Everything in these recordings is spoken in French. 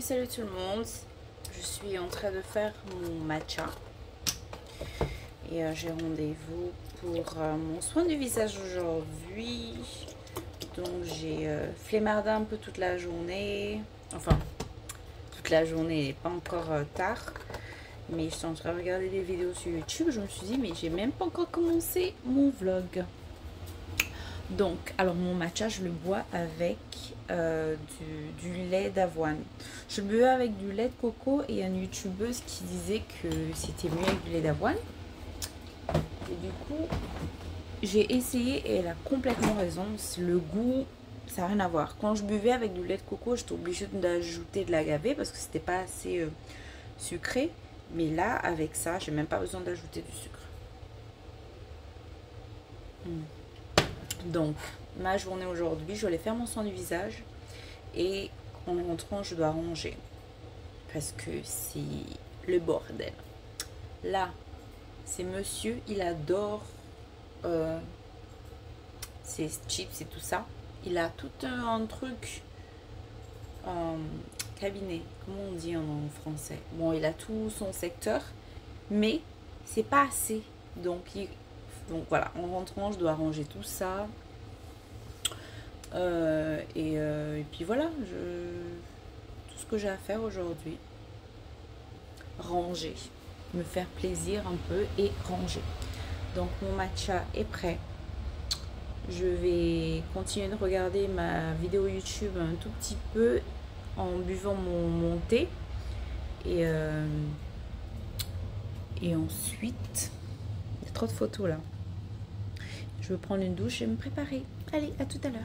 Salut tout le monde. Je suis en train de faire mon matcha. Et j'ai rendez-vous pour mon soin du visage aujourd'hui. Donc j'ai flemmardé un peu toute la journée. Enfin, toute la journée, pas encore tard. Mais je suis en train de regarder des vidéos sur YouTube. Je me suis dit, mais j'ai même pas encore commencé mon vlog. Donc, alors mon matcha, je le bois avec du lait d'avoine. Je le buvais avec du lait de coco et une youtubeuse qui disait que c'était mieux avec du lait d'avoine. Et du coup, j'ai essayé et elle a complètement raison. Le goût, ça n'a rien à voir. Quand je buvais avec du lait de coco, j'étais obligée d'ajouter de l'agave parce que c'était pas assez sucré. Mais là, avec ça, j'ai même pas besoin d'ajouter du sucre. Donc, ma journée aujourd'hui, je vais aller faire mon soin du visage. Et en rentrant, je dois ranger. Parce que c'est le bordel. Là, c'est monsieur, il adore ses chips et tout ça. Il a tout un truc cabinet. Comment on dit en français? Bon, il a tout son secteur. Mais c'est pas assez. Donc voilà, en rentrant, je dois ranger tout ça. Et puis voilà, tout ce que j'ai à faire aujourd'hui. Ranger. Me faire plaisir un peu et ranger. Donc mon matcha est prêt. Je vais continuer de regarder ma vidéo YouTube un tout petit peu en buvant mon thé. Et ensuite, il y a trop de photos là. Je vais prendre une douche et me préparer. Allez, à tout à l'heure.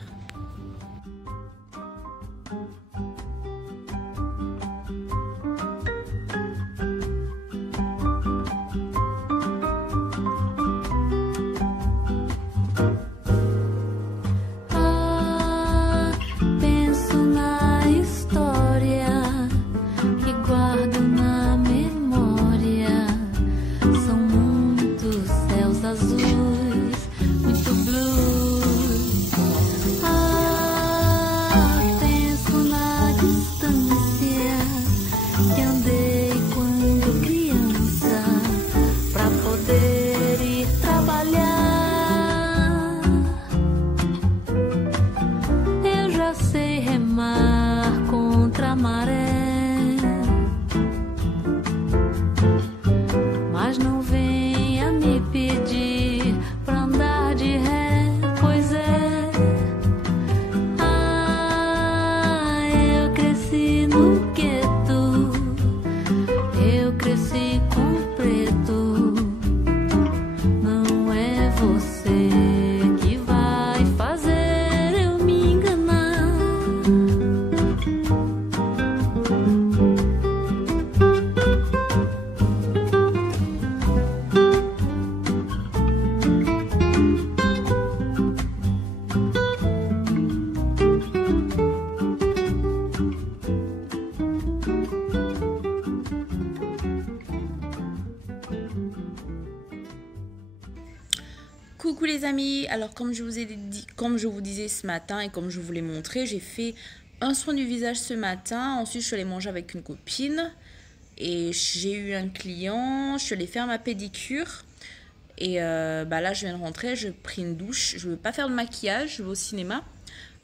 Coucou les amis, alors comme je vous disais ce matin et comme je vous l'ai montré, j'ai fait un soin du visage ce matin. Ensuite je suis allée manger avec une copine et j'ai eu un client. Je suis allée faire ma pédicure et là je viens de rentrer, j'ai pris une douche. Je ne veux pas faire de maquillage, je vais au cinéma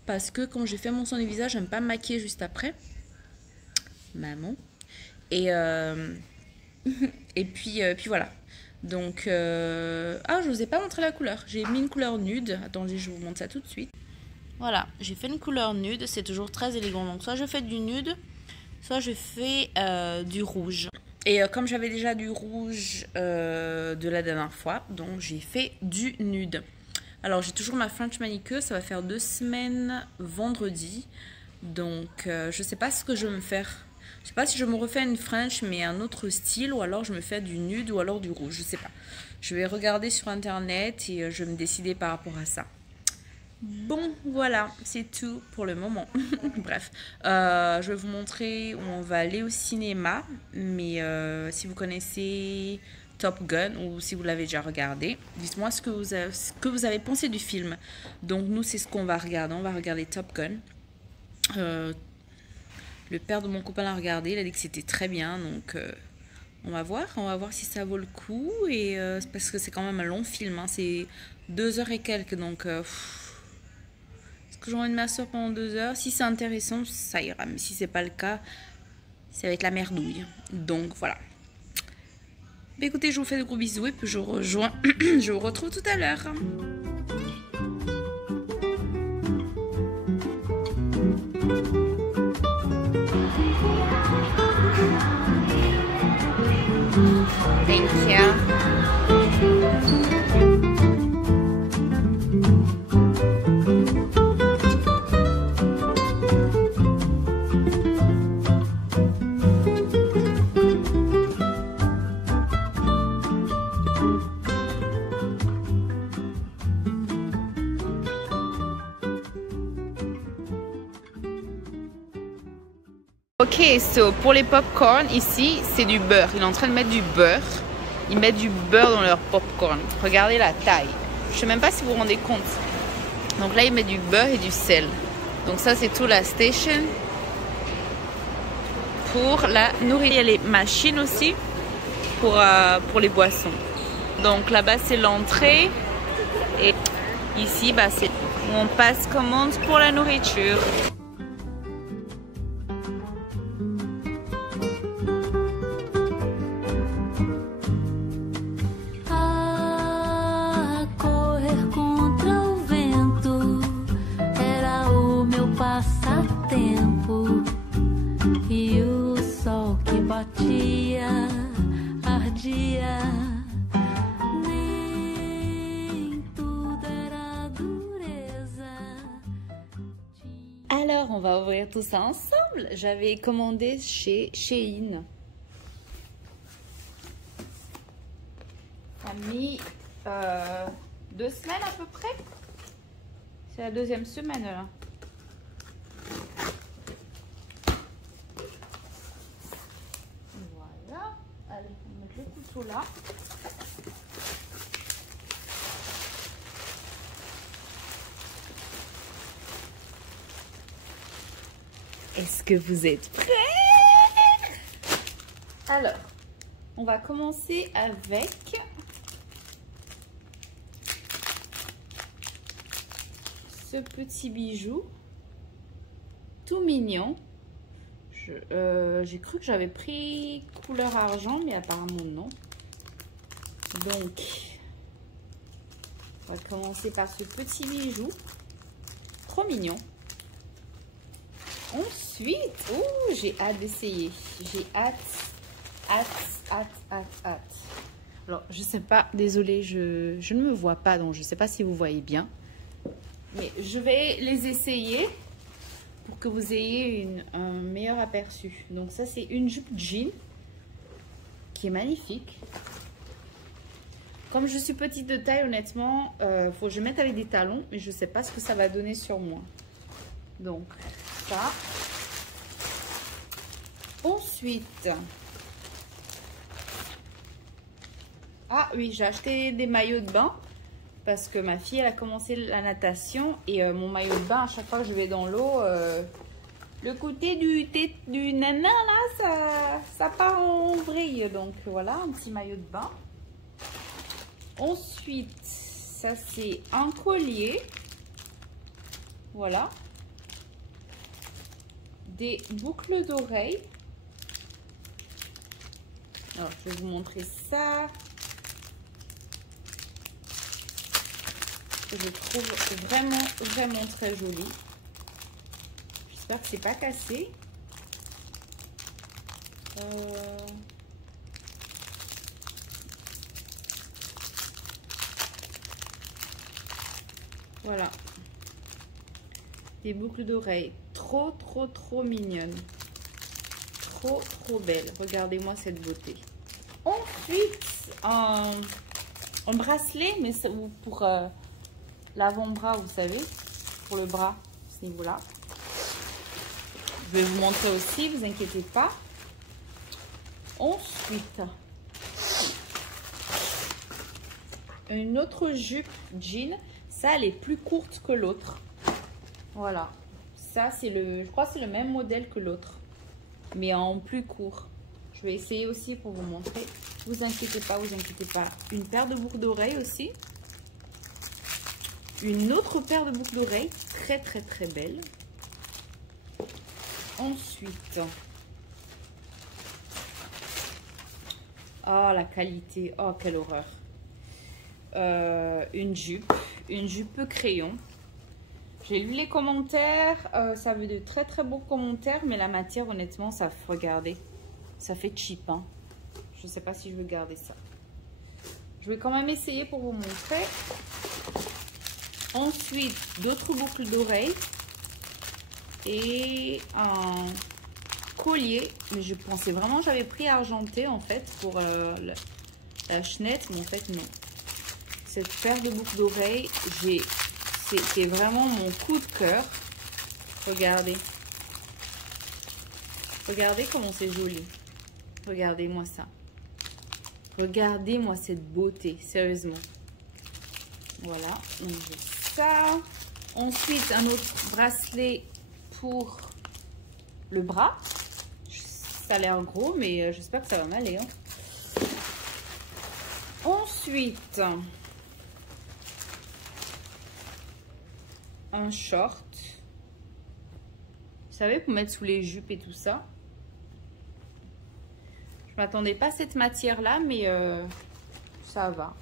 parce que quand j'ai fait mon soin du visage, j'aime pas me maquiller juste après. Maman. Et puis voilà. Donc, je vous ai pas montré la couleur. J'ai mis une couleur nude. Attendez, je vous montre ça tout de suite. Voilà, j'ai fait une couleur nude. C'est toujours très élégant. Donc, soit je fais du nude, soit je fais du rouge. Et comme j'avais déjà du rouge de la dernière fois, donc j'ai fait du nude. Alors, j'ai toujours ma French manicure. Ça va faire 2 semaines vendredi. Donc, je sais pas ce que je vais me faire. Je sais pas si je me refais une French mais un autre style ou alors je me fais du nude ou alors du rouge, je sais pas. Je vais regarder sur internet et je vais me décider par rapport à ça. Bon, voilà, c'est tout pour le moment. Bref, je vais vous montrer où on va aller au cinéma. Mais si vous connaissez Top Gun ou si vous l'avez déjà regardé, dites-moi ce que vous avez pensé du film. Donc nous, c'est ce qu'on va regarder. On va regarder Top Gun. Le père de mon copain l'a regardé, il a dit que c'était très bien, donc on va voir si ça vaut le coup. Et parce que c'est quand même un long film, hein, c'est 2 heures et quelques, donc est-ce que j'ai envie de m'asseoir pendant 2 heures? Si c'est intéressant, ça ira, mais si c'est pas le cas, ça va être la merdouille. Donc voilà. Bah, écoutez, je vous fais de gros bisous et puis je vous retrouve tout à l'heure. Thank you. Ok, so pour les popcorn ici, c'est du beurre. Il est en train de mettre du beurre. Ils mettent du beurre dans leur popcorn. Regardez la taille. Je sais même pas si vous vous rendez compte. Donc là, ils mettent du beurre et du sel. Donc ça, c'est tout la station. Pour la nourriture, il y a les machines aussi pour les boissons. Donc là-bas, c'est l'entrée. Et ici, bah, c'est où on passe commande pour la nourriture. Alors, on va ouvrir tout ça ensemble. J'avais commandé chez Shein. Ça a mis 2 semaines à peu près. C'est la 2e semaine là. Voilà. Allez, on va mettre le couteau là. Est-ce que vous êtes prêts? Alors, on va commencer avec ce petit bijou tout mignon. J'ai cru que j'avais pris couleur argent, mais apparemment non. Donc, on va commencer par ce petit bijou. Trop mignon. Ensuite, oh, j'ai hâte d'essayer. J'ai hâte. Alors, je sais pas, désolée, je ne me vois pas, donc je sais pas si vous voyez bien. Mais je vais les essayer pour que vous ayez un meilleur aperçu. Donc ça, c'est une jupe jean qui est magnifique. Comme je suis petite de taille, honnêtement, faut que je mette avec des talons, mais je sais pas ce que ça va donner sur moi. Donc, ça. Ensuite, ah oui, j'ai acheté des maillots de bain parce que ma fille, elle a commencé la natation et mon maillot de bain, à chaque fois que je vais dans l'eau, le côté du nana là, ça part en vrille. Donc voilà, un petit maillot de bain. Ensuite, ça c'est un collier. Voilà. Des boucles d'oreilles. Alors, je vais vous montrer ça. Que je trouve vraiment très joli. J'espère que c'est pas cassé. Voilà. Des boucles d'oreilles. Trop mignonnes. Trop belle. Regardez-moi cette beauté. Ensuite, un bracelet, mais pour l'avant-bras, vous savez, pour le bras, à ce niveau-là. Je vais vous montrer aussi, vous inquiétez pas. Ensuite, une autre jupe jean. Ça, elle est plus courte que l'autre. Voilà. Ça, c'est je crois que c'est le même modèle que l'autre. mais en plus court. Je vais essayer aussi pour vous montrer. Vous inquiétez pas, vous inquiétez pas. Une paire de boucles d'oreilles aussi. Une autre paire de boucles d'oreilles, très très très belle. Ensuite, oh la qualité, oh quelle horreur. Une jupe crayon. J'ai lu les commentaires, ça avait de très très beaux commentaires, mais la matière honnêtement, ça, regardez, ça fait cheap, hein. Je sais pas si je veux garder ça. Je vais quand même essayer pour vous montrer. Ensuite, d'autres boucles d'oreilles et un collier. Mais je pensais vraiment que j'avais pris argenté en fait pour la chenette, mais en fait non. Cette paire de boucles d'oreilles, c'était vraiment mon coup de cœur. Regardez. Regardez comment c'est joli. Regardez-moi ça. Regardez-moi cette beauté, sérieusement. Voilà, donc j'ai ça. Ensuite, un autre bracelet pour le bras. Ça a l'air gros, mais j'espère que ça va m'aller. Hein. Ensuite, un short. Vous savez, pour mettre sous les jupes et tout ça. Je m'attendais pas à cette matière-là, mais ça va.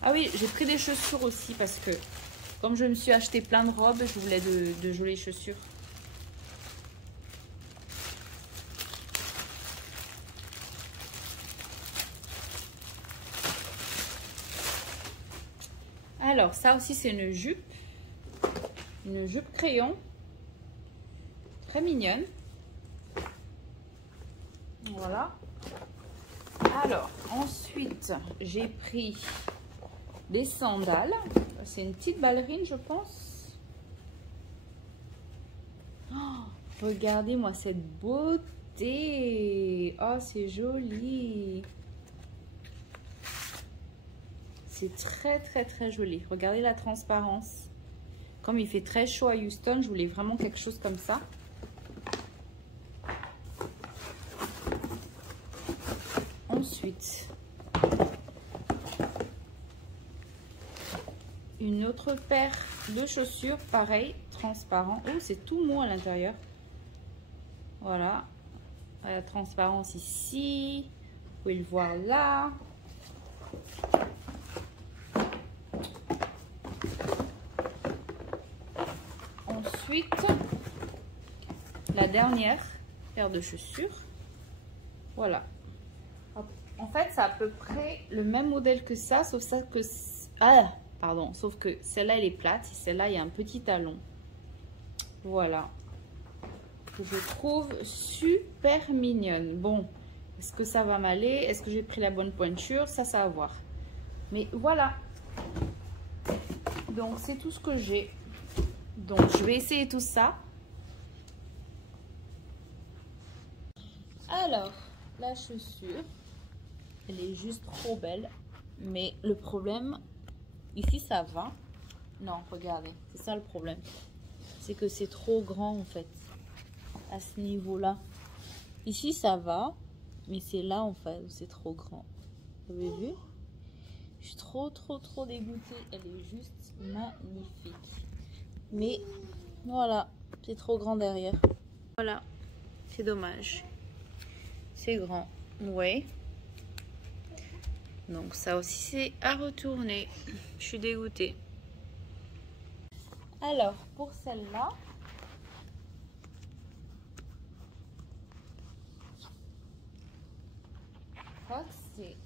Ah oui, j'ai pris des chaussures aussi parce que comme je me suis acheté plein de robes, je voulais de jolies chaussures. Alors, ça aussi, c'est une jupe crayon. Très mignonne. Voilà. Alors, ensuite, j'ai pris des sandales. C'est une petite ballerine, je pense. Oh, regardez-moi cette beauté. Oh, c'est joli. C'est très, très, très joli. Regardez la transparence. Comme il fait très chaud à Houston, je voulais vraiment quelque chose comme ça. Ensuite, une autre paire de chaussures, pareil, transparent. Oh, c'est tout mou à l'intérieur. Voilà. La transparence ici. Vous pouvez le voir là. Ensuite, la dernière paire de chaussures. Voilà. En fait, c'est à peu près le même modèle que ça, sauf ça que... Ah, pardon, sauf que celle-là, elle est plate et celle-là, il y a un petit talon. Voilà. Que je trouve super mignonne. Bon, est-ce que ça va m'aller? Est-ce que j'ai pris la bonne pointure? Ça à voir. Mais voilà. Donc, c'est tout ce que j'ai. Donc, je vais essayer tout ça. Alors, la chaussure, elle est juste trop belle. Mais le problème, ici, ça va. Non, regardez, c'est ça le problème. C'est que c'est trop grand, en fait, à ce niveau-là. Ici, ça va, mais c'est là, en fait, où c'est trop grand. Vous avez vu? Je suis trop dégoûtée. Elle est juste magnifique. Mais voilà, c'est trop grand derrière. Voilà, c'est dommage. C'est grand, ouais. Donc ça aussi c'est à retourner. Je suis dégoûtée. Alors pour celle-là, je crois que c'est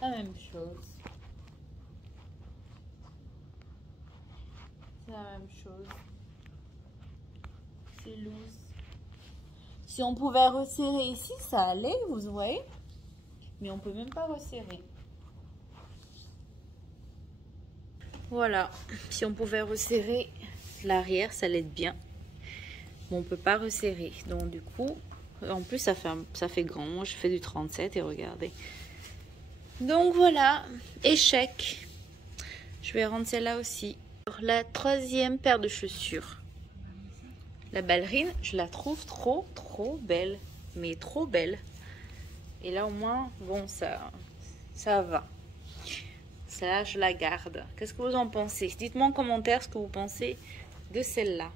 la même chose. C'est la même chose. C'est loose. Si on pouvait resserrer ici, ça allait, vous voyez. Mais on peut même pas resserrer. Voilà. Si on pouvait resserrer l'arrière, ça allait être bien. Mais on peut pas resserrer. Donc du coup, en plus ça fait grand. Moi je fais du 37 et regardez. Donc voilà, échec. Je vais rendre celle-là aussi. La troisième paire de chaussures. La ballerine, je la trouve trop belle. Mais trop belle. Et là au moins, bon, ça va. Celle-là, je la garde. Qu'est-ce que vous en pensez? Dites-moi en commentaire ce que vous pensez de celle-là.